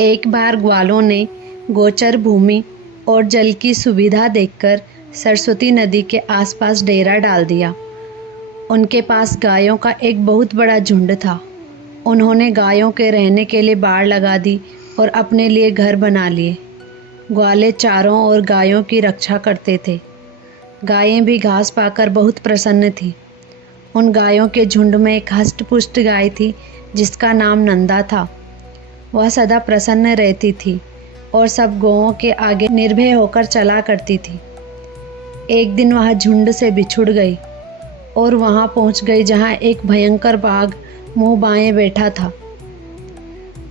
एक बार ग्वालों ने गोचर भूमि और जल की सुविधा देखकर सरस्वती नदी के आसपास डेरा डाल दिया। उनके पास गायों का एक बहुत बड़ा झुंड था। उन्होंने गायों के रहने के लिए बाड़ लगा दी और अपने लिए घर बना लिए। ग्वाले चारों ओर गायों की रक्षा करते थे। गायें भी घास पाकर बहुत प्रसन्न थीं। उन गायों के झुंड में एक हष्ट-पुष्ट गाय थी जिसका नाम नंदा था। वह सदा प्रसन्न रहती थी और सब गौओं के आगे निर्भय होकर चला करती थी। एक दिन वह झुंड से बिछुड़ गई और वहां पहुंच गई जहां एक भयंकर बाघ मुंह बाएं बैठा था।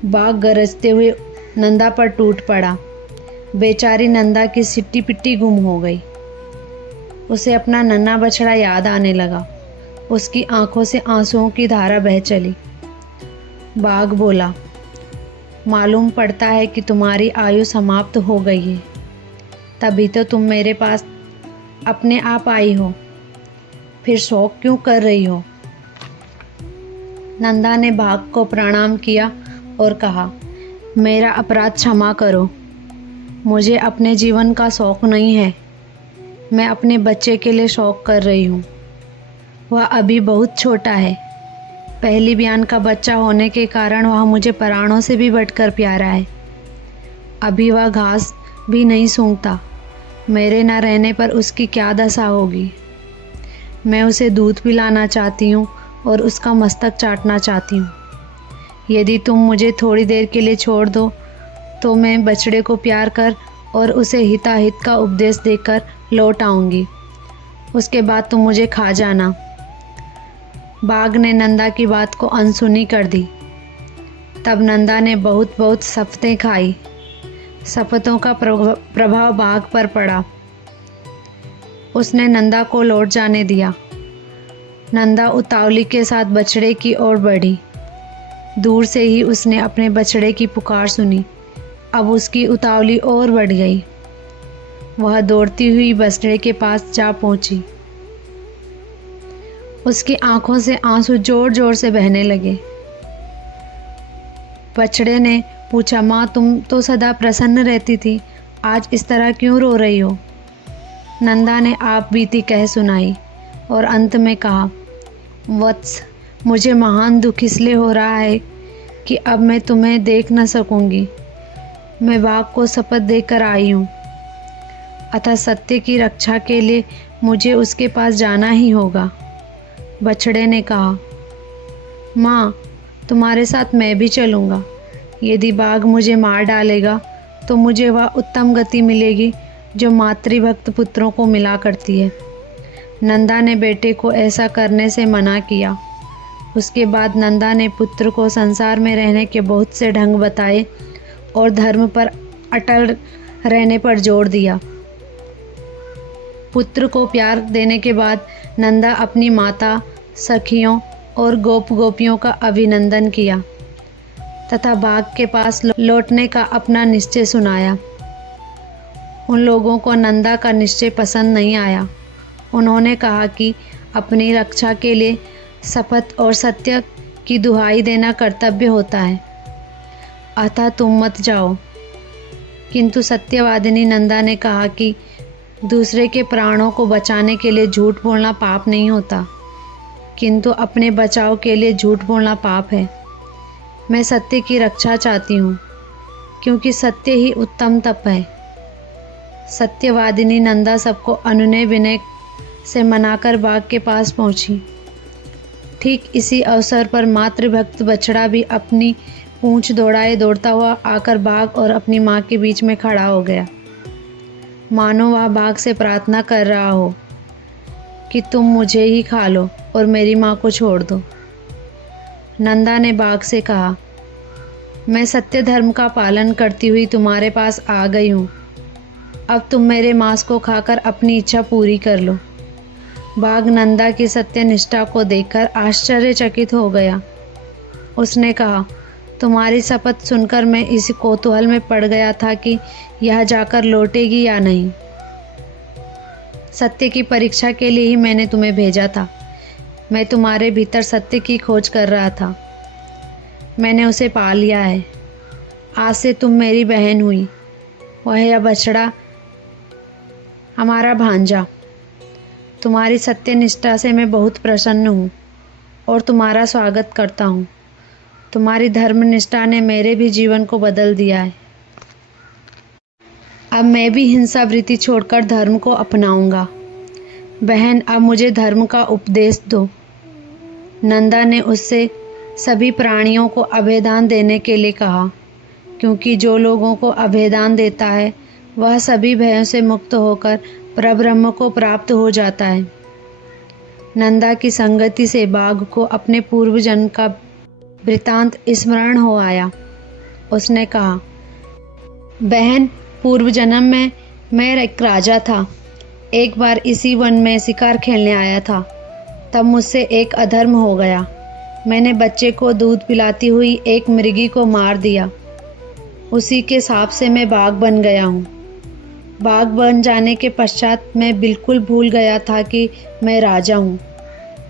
बाघ गरजते हुए नंदा पर टूट पड़ा। बेचारी नंदा की सिट्टी पिट्टी गुम हो गई। उसे अपना नन्हा बछड़ा याद आने लगा। उसकी आंखों से आंसुओं की धारा बह चली। बाघ बोला, मालूम पड़ता है कि तुम्हारी आयु समाप्त हो गई है, तभी तो तुम मेरे पास अपने आप आई हो। फिर शोक क्यों कर रही हो? नंदा ने बाघ को प्रणाम किया और कहा, मेरा अपराध क्षमा करो। मुझे अपने जीवन का शौक नहीं है। मैं अपने बच्चे के लिए शौक कर रही हूँ। वह अभी बहुत छोटा है। पहली ब्यान का बच्चा होने के कारण वह मुझे प्राणों से भी बढ़कर प्यारा है। अभी वह घास भी नहीं सूंघता। मेरे न रहने पर उसकी क्या दशा होगी। मैं उसे दूध पिलाना चाहती हूँ और उसका मस्तक चाटना चाहती हूँ। यदि तुम मुझे थोड़ी देर के लिए छोड़ दो तो मैं बछड़े को प्यार कर और उसे हिताहित का उपदेश देकर लौट आऊँगी। उसके बाद तुम मुझे खा जाना। बाघ ने नंदा की बात को अनसुनी कर दी। तब नंदा ने बहुत बहुत शपथें खाई। शपथों का प्रभाव बाघ पर पड़ा। उसने नंदा को लौट जाने दिया। नंदा उतावली के साथ बछड़े की ओर बढ़ी। दूर से ही उसने अपने बछड़े की पुकार सुनी। अब उसकी उतावली और बढ़ गई। वह दौड़ती हुई बछड़े के पास जा पहुंची। उसकी आंखों से आंसू जोर जोर से बहने लगे। बछड़े ने पूछा, माँ तुम तो सदा प्रसन्न रहती थी, आज इस तरह क्यों रो रही हो? नंदा ने आप बीती कह सुनाई और अंत में कहा, वत्स, मुझे महान दुख इसलिए हो रहा है कि अब मैं तुम्हें देख न सकूंगी। मैं बाघ को शपथ देकर आई हूँ, अतः सत्य की रक्षा के लिए मुझे उसके पास जाना ही होगा। बछड़े ने कहा, माँ तुम्हारे साथ मैं भी चलूँगा। यदि बाघ मुझे मार डालेगा तो मुझे वह उत्तम गति मिलेगी जो मातृभक्त पुत्रों को मिला करती है। नंदा ने बेटे को ऐसा करने से मना किया। उसके बाद नंदा ने पुत्र को संसार में रहने के बहुत से ढंग बताए और धर्म पर अटल रहने पर जोर दिया। पुत्र को प्यार देने के बाद नंदा अपनी माता, सखियों और गोपियों का अभिनंदन किया तथा बाघ के पास लौटने का अपना निश्चय सुनाया। उन लोगों को नंदा का निश्चय पसंद नहीं आया। उन्होंने कहा कि अपनी रक्षा के लिए शपथ और सत्य की दुहाई देना कर्तव्य होता है, अतः तुम मत जाओ। किंतु सत्यवादिनी नंदा ने कहा कि दूसरे के प्राणों को बचाने के लिए झूठ बोलना पाप नहीं होता, किंतु अपने बचाव के लिए झूठ बोलना पाप है। मैं सत्य की रक्षा चाहती हूँ, क्योंकि सत्य ही उत्तम तप है। सत्यवादिनी नंदा सबको अनुनय विनय से मनाकर बाघ के पास पहुँची। ठीक इसी अवसर पर मातृभक्त बछड़ा भी अपनी पूंछ दौड़ाए दौड़ता हुआ आकर बाघ और अपनी माँ के बीच में खड़ा हो गया, मानो वह बाघ से प्रार्थना कर रहा हो कि तुम मुझे ही खा लो और मेरी माँ को छोड़ दो। नंदा ने बाघ से कहा, मैं सत्य धर्म का पालन करती हुई तुम्हारे पास आ गई हूँ। अब तुम मेरे मांस को खाकर अपनी इच्छा पूरी कर लो। बाघ नंदा की सत्य निष्ठा को देखकर आश्चर्यचकित हो गया। उसने कहा, तुम्हारी शपथ सुनकर मैं इस कौतूहल में पड़ गया था कि यह जाकर लौटेगी या नहीं। सत्य की परीक्षा के लिए ही मैंने तुम्हें भेजा था। मैं तुम्हारे भीतर सत्य की खोज कर रहा था। मैंने उसे पा लिया है। आज से तुम मेरी बहन हुई। वह यह बछड़ा हमारा भांजा। तुम्हारी सत्यनिष्ठा से मैं बहुत प्रसन्न हूँ और तुम्हारा स्वागत करता हूँ। तुम्हारी धर्मनिष्ठा ने मेरे भी जीवन को बदल दिया है। अब मैं भी हिंसा वृत्ति छोड़कर धर्म को अपनाऊंगा। बहन, अब मुझे धर्म का उपदेश दो। नंदा ने उससे सभी प्राणियों को अभयदान देने के लिए कहा, क्योंकि जो लोगों को अभयदान देता है वह सभी भयों से मुक्त होकर परब्रह्म को प्राप्त हो जाता है। नंदा की संगति से बाघ को अपने पूर्व जन्म का वृतांत स्मरण हो आया। उसने कहा, बहन, पूर्व जन्म में मैं एक राजा था। एक बार इसी वन में शिकार खेलने आया था। तब मुझसे एक अधर्म हो गया। मैंने बच्चे को दूध पिलाती हुई एक मृगी को मार दिया। उसी के शाप से मैं बाघ बन गया हूँ। बाघ बन जाने के पश्चात मैं बिल्कुल भूल गया था कि मैं राजा हूँ।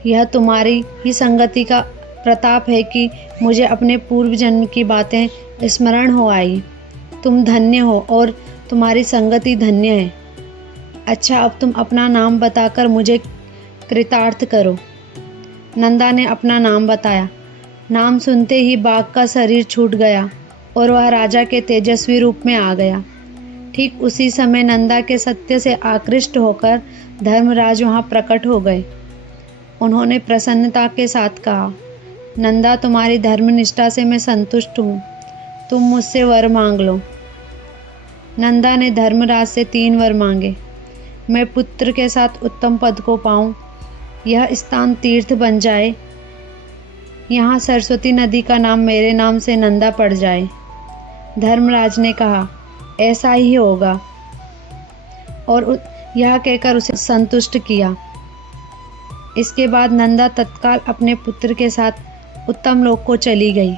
यह तुम्हारी ही संगति का प्रताप है कि मुझे अपने पूर्व जन्म की बातें स्मरण हो आई। तुम धन्य हो और तुम्हारी संगति धन्य है। अच्छा, अब तुम अपना नाम बताकर मुझे कृतार्थ करो। नंदा ने अपना नाम बताया। नाम सुनते ही बाघ का शरीर छूट गया और वह राजा के तेजस्वी रूप में आ गया। ठीक उसी समय नंदा के सत्य से आकृष्ट होकर धर्मराज वहाँ प्रकट हो गए। उन्होंने प्रसन्नता के साथ कहा, नंदा, तुम्हारी धर्मनिष्ठा से मैं संतुष्ट हूँ। तुम मुझसे वर मांग लो। नंदा ने धर्मराज से 3 वर मांगे। मैं पुत्र के साथ उत्तम पद को पाऊँ, यह स्थान तीर्थ बन जाए, यहाँ सरस्वती नदी का नाम मेरे नाम से नंदा पड़ जाए। धर्मराज ने कहा, ऐसा ही होगा, और यह कहकर उसे संतुष्ट किया। इसके बाद नंदा तत्काल अपने पुत्र के साथ उत्तम लोक को चली गई।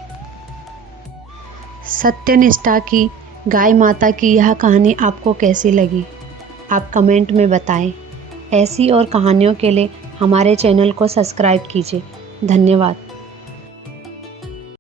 सत्यनिष्ठा की गाय माता की यह कहानी आपको कैसी लगी? आप कमेंट में बताएं। ऐसी और कहानियों के लिए हमारे चैनल को सब्सक्राइब कीजिए। धन्यवाद।